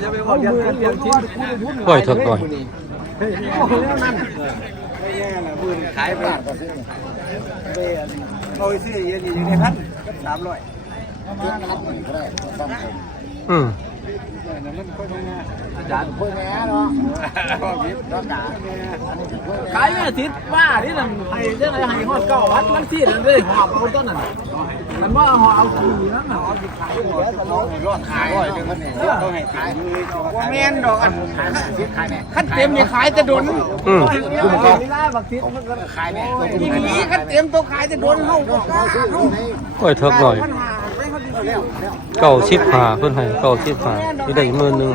อย่าไปบอยนเรียนทิ้งปล่อยเถอะหน่อยขายไปเอาซื้อเยอะๆในพันสามร้อยอืม อาจารย์พูดแง่เนาะขายแม่ทิศว่าที่นั่นให้เรื่องอะไรให้หอดเก้าวัดมันที่นั่นเลยหอบเอาต้นนั่นมันว่าหอบเอาขี่นั่นหอบขายหมดแล้วน้องรอดขายร้อยเป็นคนนี้ต้องให้ขายว่าแม่นดอกอันขั้นเต็มนี่ขายจะโดนอืมขายแม่ทีนี้ขั้นเต็มตัวขายจะโดนเฮาเฮาปล่อยเถอะหน่อยปัญหาไป เขาดีแล้วเก้าสิบห้าเพิ่นให้เก้าสิบห้ามีได้อีกหมื่นหนึง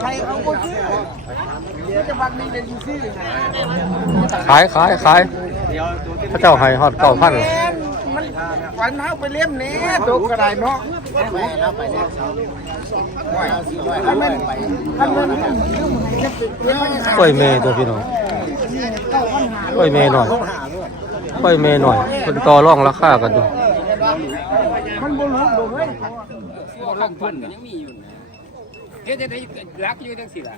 ใครเอาบ่ซื้อเดี๋ยวจะฟังนี่เลยซื้อขายขายขายพระเจ้าให้ฮอดเก้าพันแม่นมันวันเฮาไปเลี้ยมแหน่ตกกระไดเนาะถ้ามันถ้ามันปล่อยเมย์ตัวพี่น้องปล่อยเมย์หน่อย ปล่อยเมย์หน่อยเพิ่นต่อรองราคากันดูมันบ่ลงดอกเว้ยลังทุนก็ยังมีอยู่นะเฮ็ดจะได้รักอยู่จังซี่ล่ะ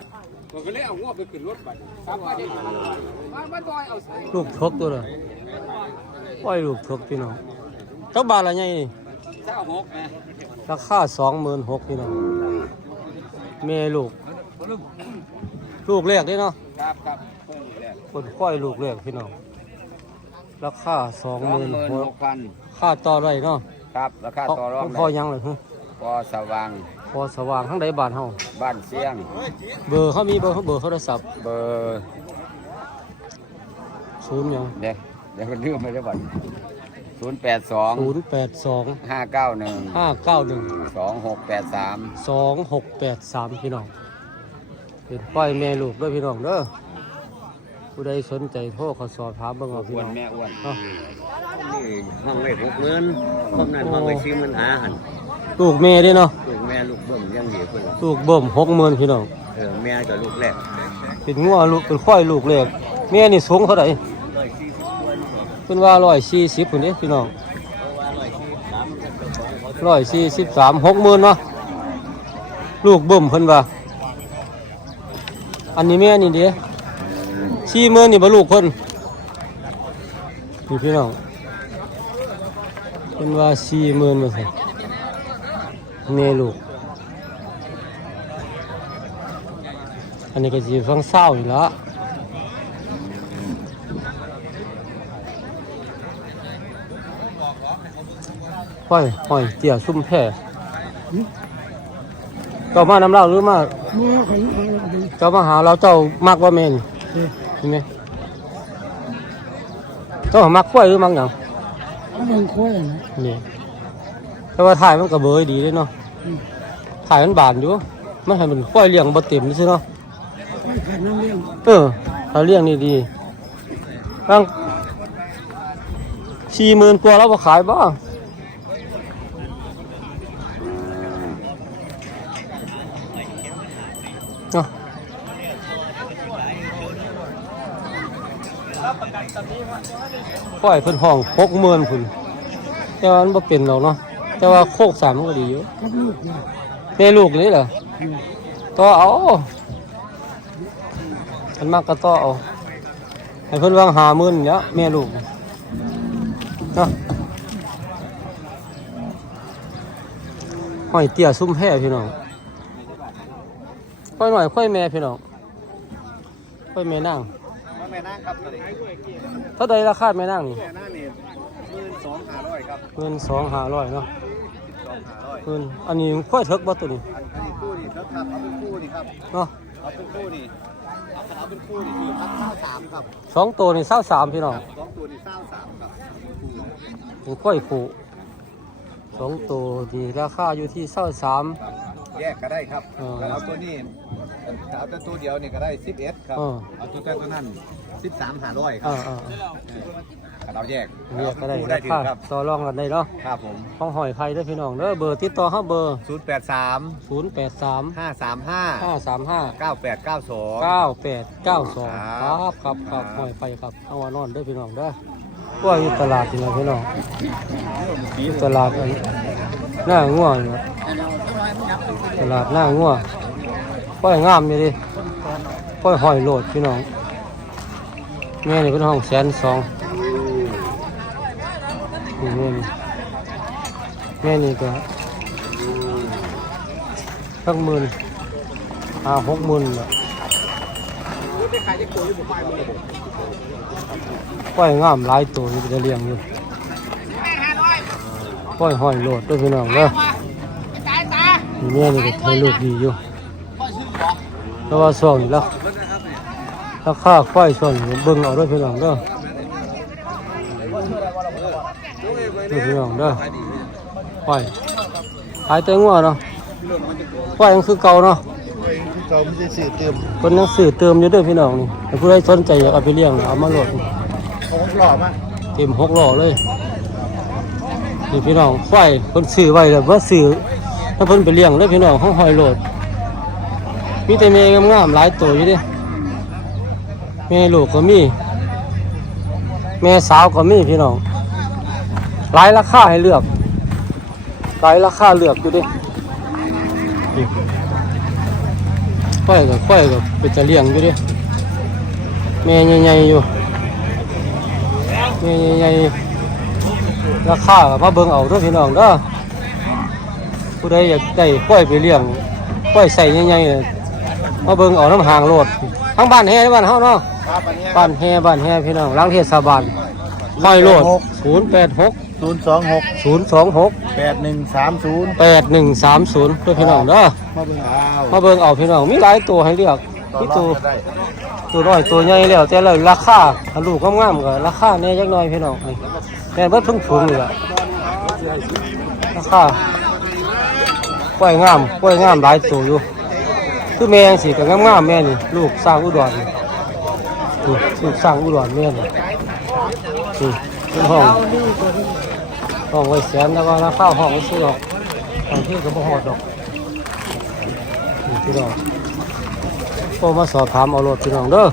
ผมก็เลยเอางัวไปขึ้นรถบัดสามารถได้มามาดอยเอาใส่ลูกทกตัวละปล่อยลูกทกพี่น้องเจ้าบาทละไงนี่เจ้าหกนะราคาสองหมื่นหกพี่น้องเมย์ลูก ลูกแรกนี่เนาะครับครับเพิ่นนี่แหละคนปล่อยลูกแรกพี่น้อง ราคาสองหมื่นหก26,000ค่าต่อไรเนาะครับราคาต่อรองพอยังเลยฮะพอสว่างพอสว่างทั้งใดบาทเฮาบ้านเสียง เบอร์เขามีเบอร์เบอร์โทรศัพท์เบอร์ศูนย์หยังเดี๋ยวเดี๋ยวก็ลืมไปแล้วบัด082ศูนย์แปดสอง591ห้าเก้าหนึ่ง2683สองหกแปดสามพี่น้องเป็นปล่อยแม่ลูกด้วยพี่น้องเด้อ ผู้ใดสนใจโทรเขาสอบถามเบิ่งเอาพี่อ้วนน้องแม่อ้วนเนาะนี่ห้องไว้หกหมื่นห้องนั้นห้องไว้สี่หมื่นห้าหันลูกแม่เด้เนาะลูกแม่ลูกเบิ่มยังดีเพิ่นลูกเบิ่มหกหมื่นพี่น้องเออแม่กับลูกแรกเป็นงัวลูกเป็นควายลูกเล็กแม่นี่สูงเท่าไหร่เป็นว่าร้อยสี่สิบคนนี้พี่น้องร้อยสี่สิบสามหกหมื่นเนาะลูกเบิ่มเพิ่นว่า อันนี้แม่นี่เดีย สี่หมื่นนี่บ่ลูกเพิ่นนี่พี่น้องเป็นว่าสี่หมื่นมาสิแม่ลูก อันนี้ก็จะฟังเศร้าอยู่แล้วห้อยห้อยเตี่ยซุ่มแพร่เจ้ามาน้ำเล่าหรือมาเจ้ามาหาเราเจ้ามากว่าแม่น เห็นไหมเจ้ามักข้วยหรือมักหยังมันค่อยนะนี่แต่ว่าถ่ายมันก็เบยดีเลยเนาะถ่ายมันบานอยู่มันให้มันข้วยเลี้ยงบ่เต็มนี่สิเนาะค่อยแค่น้ำเลี้ยงเออเราเลี้ยงนี่ดีตั้งสี่หมื่นกว่าแล้วมาขายบ้าเปล่อยเพิ่นห้องหกหมื่นพุ่นแต่ว่ามันบ่เป็นหรอกเนาะแต่ว่าโคกสามมันก็ดีอยู่กับลูกเนี่ยแม่ลูกนี่เหรอต่อเอามันมากก็ต่อเอาให้เพิ่นวางหาหมื่นเนี้ยแม่ลูกเนาะหอยเตี้ยซุ่มแพร่พี่น้องค่อยหน่อยค่อยแม่พี่น้องค่อยแม่นั่งแม่นั่ง ครับตัวนี้เท่าใดราคาแม่นั่งนี่แม่นั่งนี่มื่นสองห้าร้อยครับเงินสองหาร้อยเนาะสองห้าร้อยเงินอันนี้ค่อยเถิกบ่ตัวนี้อันนี้คู่นี่แล้วครับเอาเป็นคู่นี่ครับเนาะเอาเป็นคู่นี่เอาเป็นคู่นี่คือพักเก้าสามครับสองตัวนี่เศร้าสามพี่น้องสองตัวนี่เก้าสามครับเป็นค่อยผูสองตัวดีราคาอยู่ที่เศร้าสาม แยกก็ได้ครับเออแล้วเอาตัวนี้เอาแต่ตัวเดียวนี่ก็ได้สิบเอ็ดครับเออเอาตัวแต่ตัวนั้นสิบสามห้าร้อยครัอ่าบอ่าเราแยกเรียกก็ได้คู่ได้ราถึงคาครับต่อรองกันได้เนาะครับผม ห้องหอยไผ่เด้อพี่น้องเด้อเบอร์ติดต่อเฮาเบอร์ศูนย์แปดสาม0 8 3ห้าสามห้า5 3 5เก้าแปดเก้าสอง9 8 9 2 ครับครับครับหอยไผ่ครับเอาวานอนเด้อพี่น้องเด้อว่าอยู่ตลาดนี่นะพี่น้องอยู่ตลาดอันหน้าง่วงนี่นะ ตลาดหน้างัวค่อยงามอยู่ดิค่อยหอยโหลดพี่น้องแม่นี่เป็นห้องแสนสองนี่แม่นี่แม่นี่ก็สักหมื่นห้าหกหมื่นละค่อยงามหลายตัวอยู่จะเลี้ยงอยู่ค่อยหอยโหลดด้วยพี่น้องเด้อ นี่แม่นี่ก็ไทยลูกดีอยู่แต่ว่าส่วนนี่แล้วราคาควายส่วนนี้เบิ่งเอาด้วยพี่น้องเด้อดูพี่น้องเด้อควายขายแต่งัวเนาะควายยังคือเก่าเนาะเราไม่ได้สื่อเติมคนยังซื้อเติมอยู่เด้วยพี่น้องนี่ถ้าผู้ใดสนใจอยากเอาไปเลี้ยงเอามาโหลดนี่เขาหล่อมากเต็มหกล้อเลยนี่พี่น้องควายคนซื้อไว้แล้วว่าซื้อ ถ้าเพิ่นไปเลี้ยงเลยพี่น้องห้องหอยโหลด มีแต่เมย์งามๆหลายตัวอยู่ดิแม่ลูกก็มีแม่สาวก็มีพี่น้องหลายราคาให้เลือกหลายราคาเลือกอยู่ดิค่อยกับค่อยกับเป็นตะเลี้ยงอยู่ดิแม่ใหญ่ๆอยู่แม่ใหญ่ๆราคากับเบิงเอาด้วยพี่น้องเด้อ ผู้ใดอยากได้ค่อยไปเลี้ยงค่อยใส่ใหญ่ๆเนี่ยมาเบิ่งเอาน้ำหางโลดทั้งบ้านแฮ่บ้านเฮาเนาะครับอันนี้บ้านแฮ่บ้านแฮ่พี่น้องหล้างเทศบาลห้อยโลด086 ศูนย์สองหก026 แปดหนึ่งสามศูนย์8130ด้วยพี่น้องเด้อมาเบิ่งเอามาเบิ่งเอาพี่น้องมีหลายตัวให้เลือกมีตัว ได้ตัวน้อยตัวใหญ่แล้วแต่ละราคาถ้าลูกงามๆก็ราคาแน่จักหน่อยพี่น้องนี่แม่นเบิดทุ่งถุงนี่ล่ะราคา กล้วยงามกล้วยงามหลายตัวอยู่คือแม่งสิก็งามๆแม่นี่ลูกสร้างอุดรนี่นี่ลูกสร้างอุดรแม่นี่นี่เป็นห้องห้องไว้แสนแล้วก็ราคาห้องไว้ซื้อดอกบางที่ก็บ่ฮอดดอกนี่พี่น้องโทรมาสอบถามเอารถพี่น้องเด้อ